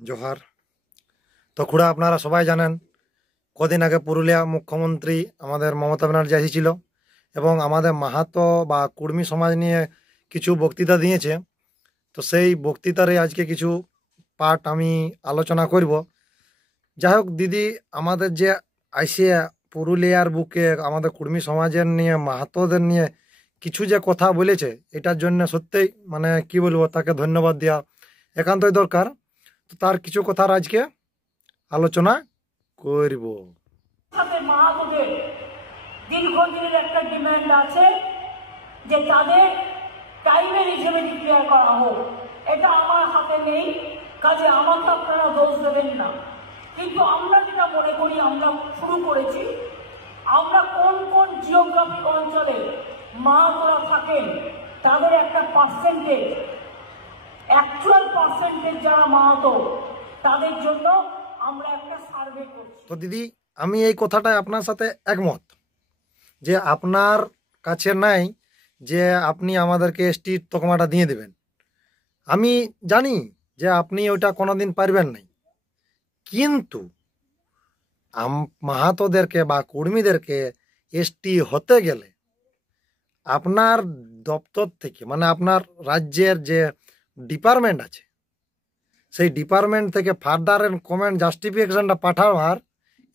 জোহার। তো খুড়া, আপনারা সবাই জানেন কদিন আগে পুরুলিয়া মুখ্যমন্ত্রী আমাদের মমতা ব্যানার্জি এসেছিল এবং আমাদের মাহাতো বা কুর্মী সমাজ নিয়ে কিছু বক্তৃতা দিয়েছে। তো সেই বক্তৃতারে আজকে কিছু পার্ট আমি আলোচনা করব। যাই হোক দিদি, আমাদের যে আইসিয়ে পুরুলিয়ার বুকে আমাদের কুর্মী সমাজের নিয়ে, মাহাতোদের নিয়ে কিছু যে কথা বলেছে, এটার জন্য সত্যিই মানে কি বলবো, তাকে ধন্যবাদ দেওয়া একান্তই দরকার। তো তার কিছু কথার আজকে আলোচনা করব। মাহাতোদের দীর্ঘদিনের একটা ডিমান্ড আছে যে তাদের ট্রাইবেল হিসেবে ডিক্লেয়ার করা হোক। এটা আমার হাতে নেই, কাজে আমাকে আপনারা দোষ দেবেন না। কিন্তু আমরা যেটা মনে করি, আমরা শুরু করেছি, আমরা কোন কোন জিওগ্রাফিক অঞ্চলে মাহাতোরা থাকেন তাদের একটা পার্সেন্টেজ, অ্যাকচুয়াল পার্সেন্টেজ যারা মাহাতো, তাদের জন্য আমরা একটা সার্ভে করছি। তো দিদি, আমি এই কথাটাই আপনার সাথে একমত যে আপনার কাছে নাই যে আপনি আমাদেরকে এসটির তকমাটা দিয়ে দেবেন। আমি জানি যে আপনি ওটা কোনোদিন পারবেন নাই, কিন্তু মাহাতোদেরকে বা কর্মীদেরকে এসটি হতে গেলে আপনার দপ্তর থেকে, মানে আপনার রাজ্যের যে ডিপার্টমেন্ট আছে, সেই ডিপার্টমেন্ট থেকে ফার্দার এন্ড কমেন্ট জাস্টিফিকেশনটা পাঠাবার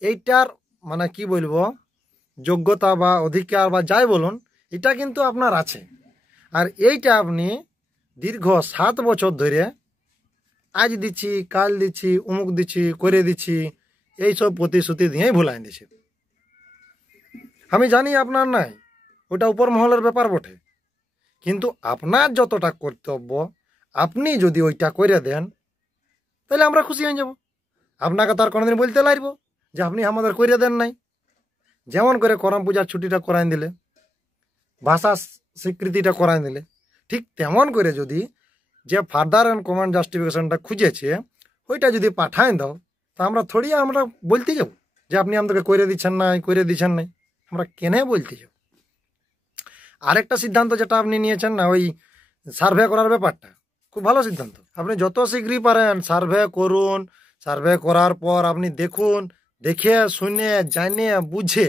এইটার মানে কি বলবো, যোগ্যতা বা অধিকার বা যাই বলুন, এটা কিন্তু আপনার আছে। আর এইটা আপনি দীর্ঘ 7 বছর ধরে আজ দিচ্ছি, কাল দিচ্ছি, অমুক দিচ্ছি, করে দিচ্ছি, এইসব প্রতিশ্রুতি দিয়েই ভুলাই দিচ্ছে। আমি জানি আপনার নাই, ওটা উপর মহলের ব্যাপার বটে, কিন্তু আপনার যতটা কর্তব্য আপনি যদি ওইটা করে দেন, তাহলে আমরা খুশি হয়ে যাব। আপনাকে তার কোনোদিন বলতে লাগবো যে আপনি আমাদের করে দেন নাই। যেমন করে করম পূজার ছুটিটা করাই দিলে, ভাষা স্বীকৃতিটা করাই দিলে, ঠিক তেমন করে যদি যে ফার্দার অ্যান্ড কমেন্ট জাস্টিফিকেশনটা খুঁজেছে ওইটা যদি পাঠাই দাও, তা আমরা থোড়ি আমরা বলতে যাব যে আপনি আমাদেরকে করে দিচ্ছেন নাই, করে দিচ্ছেন নাই। আমরা কেনে বলতে যাব? আরেকটা সিদ্ধান্ত যেটা আপনি নিয়েছেন না, ওই সার্ভে করার ব্যাপারটা, খুব ভালো সিদ্ধান্ত। আপনি যত শীঘ্রই পারেন সার্ভে করুন। সার্ভে করার পর আপনি দেখুন, দেখে শুনে জানে বুঝে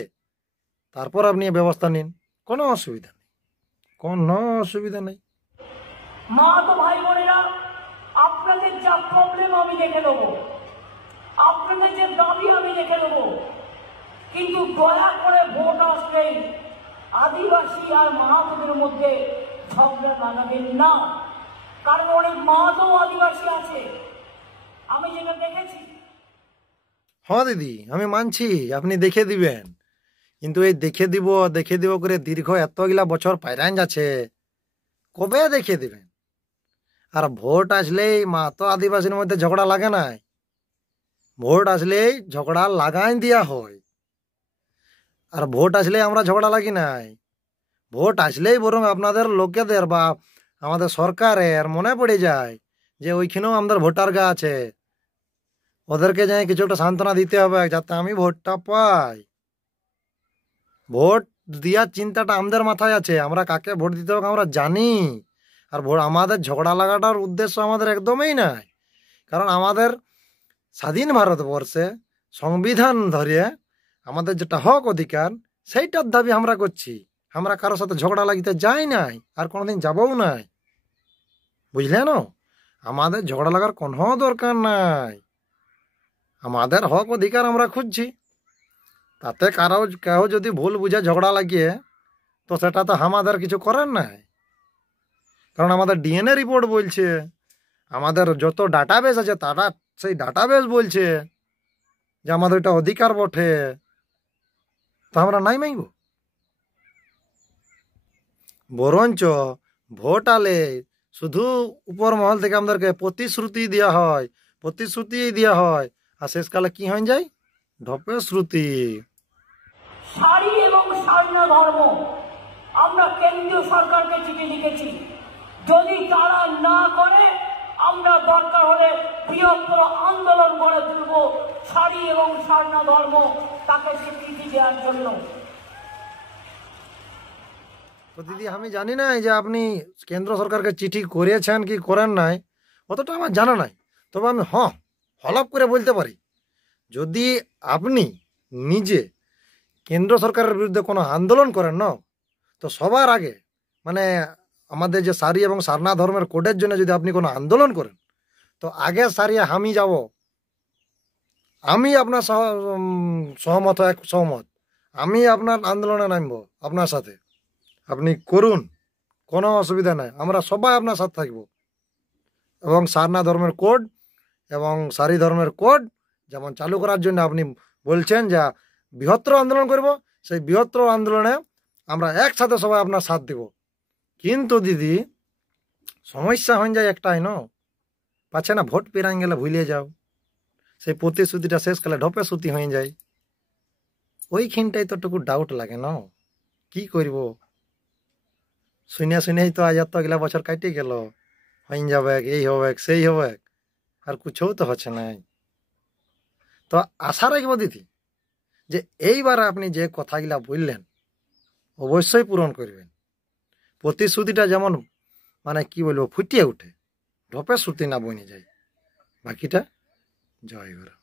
তারপর আপনি ব্যবস্থা নিন। কোনো অসুবিধা নেই, কোনো অসুবিধা নেই। মাহাতো ভাই বোনেরা, আপনাদের যা প্রবলেম আমি দেখে নেবো, আপনাদের যে দাবি আমি দেখে নেবো, কিন্তু দয়া করে ভোট আসলেই আদিবাসী আর মাহাতোদের মধ্যে ঝগড়া লাগাবেন না। কারণ অনেক মাহাতো আদিবাসী আছে, আমি যেটা দেখেছি। হ্যাঁ দিদি, আমি মানছি আপনি দেখে দিবেন, কিন্তু এই দেখে দিব করে দীর্ঘ এতগুলা বছর পাইরান যাচ্ছে, কবে দেখে দিবেন? আর ভোট আসলেই মাহাতো আদিবাসীর মধ্যে ঝগড়া লাগে নাই, ভোট আসলেই ঝগড়া লাগাই দিয়া হয়। আর ভোট আসলেই আমরা ঝগড়া লাগি নাই, ভোট আসলেই বরং আপনাদের লোকেদের বা আমাদের সরকারের মনে পড়ে যায় যে ওইখানেও আমাদের ভোটার গা আছে, ওদেরকে যাই কিছু একটা সান্ত্বনা দিতে হবে যাতে আমি ভোটটা পাই। ভোট দেওয়ার চিন্তাটা আমাদের মাথায় আছে, আমরা কাকে ভোট দিতে হবে আমরা জানি। আর ভোট আমাদের ঝগড়া লাগাটার উদ্দেশ্য আমাদের একদমই নাই। কারণ আমাদের স্বাধীন ভারতবর্ষে সংবিধান ধরে আমাদের যেটা হক অধিকার, সেইটার দাবি আমরা করছি। আমরা কারোর সাথে ঝগড়া লাগিতে যাই নাই, আর কোনোদিন যাবও নাই, বুঝলেন? আমাদের ঝগড়া লাগার কোনো দরকার নাই। আমাদের হক অধিকার আমরা খুঁজছি, তাতে কেউ যদি ভুল বুঝে ঝগড়া লাগিয়ে, তো সেটা তো আমাদের কিছু করার নাই। কারণ আমাদের ডিএনএ রিপোর্ট বলছে, আমাদের যত ডাটাবেস আছে তারা সেই ডাটাবেস বলছে যে আমাদের এটা অধিকার বটে, তো আমরা নাই মাইব। বরঞ্চ ভোট আলে শুধু উপর মহল থেকে আমাদেরকে প্রতিশ্রুতি দেওয়া হয়, আর শেষকালে কি হয়ে যায়? ঢপে শ্রুতি। সারি এবং সারনা ধর্ম আমরা কেন্দ্রীয় সরকারকে চিঠি লিখেছি, যদি তারা না করে আমরা দরকার হলে বৃহত্তর আন্দোলন গড়ে তুলব সারি এবং সারনা ধর্ম তাকে স্বীকৃতি দেওয়ার জন্য। তো দিদি, আমি জানি না যে আপনি কেন্দ্র সরকারকে চিঠি করেছেন কি করেন নাই, অতটা আমার জানা নাই। তবে আমি হলফ করে বলতে পারি, যদি আপনি নিজে কেন্দ্র সরকারের বিরুদ্ধে কোনো আন্দোলন করেন না, তো সবার আগে মানে আমাদের যে সারি এবং সারনা ধর্মের কোডের জন্য যদি আপনি কোনো আন্দোলন করেন, তো আগে সারিয়ে আমি যাব, আমি আপনার সহমত সহমত, আমি আপনার আন্দোলনে নামবো আপনার সাথে, আপনি করুন, কোনো অসুবিধা নাই, আমরা সবাই আপনার সাথে থাকবো। এবং সারনা ধর্মের কোড এবং সারি ধর্মের কোড যেমন চালু করার জন্য আপনি বলছেন যে বৃহত্তর আন্দোলন করব, সেই বৃহত্তর আন্দোলনে আমরা একসাথে সবাই আপনার সাথ দিব। কিন্তু দিদি সমস্যা হয়ে যায় একটাই ন, পাচ্ছে না ভোট পেরান গেলে ভুলে যাও, সেই প্রতিশ্রুতিটা শেষকালে ঢপে সুতি হয়ে যায়, ওইখানটাই তো টুকু ডাউট লাগে না, কি করব। শুনেই তো আজ এতগুলা বছর কাটে গেল, হয়ে যাবে, এই হবে সেই হবে, আর কুছও তো হচ্ছে না। তো আশা রাখবো দিদি যে এইবার আপনি যে কথাগুলা বললেন অবশ্যই পূরণ করবেন, প্রতিশ্রুতিটা যেমন মানে কি বলবো ফুটিয়ে উঠে, ঢপে শ্রুতি না বনে যায়। বাকিটা জয় গুরু।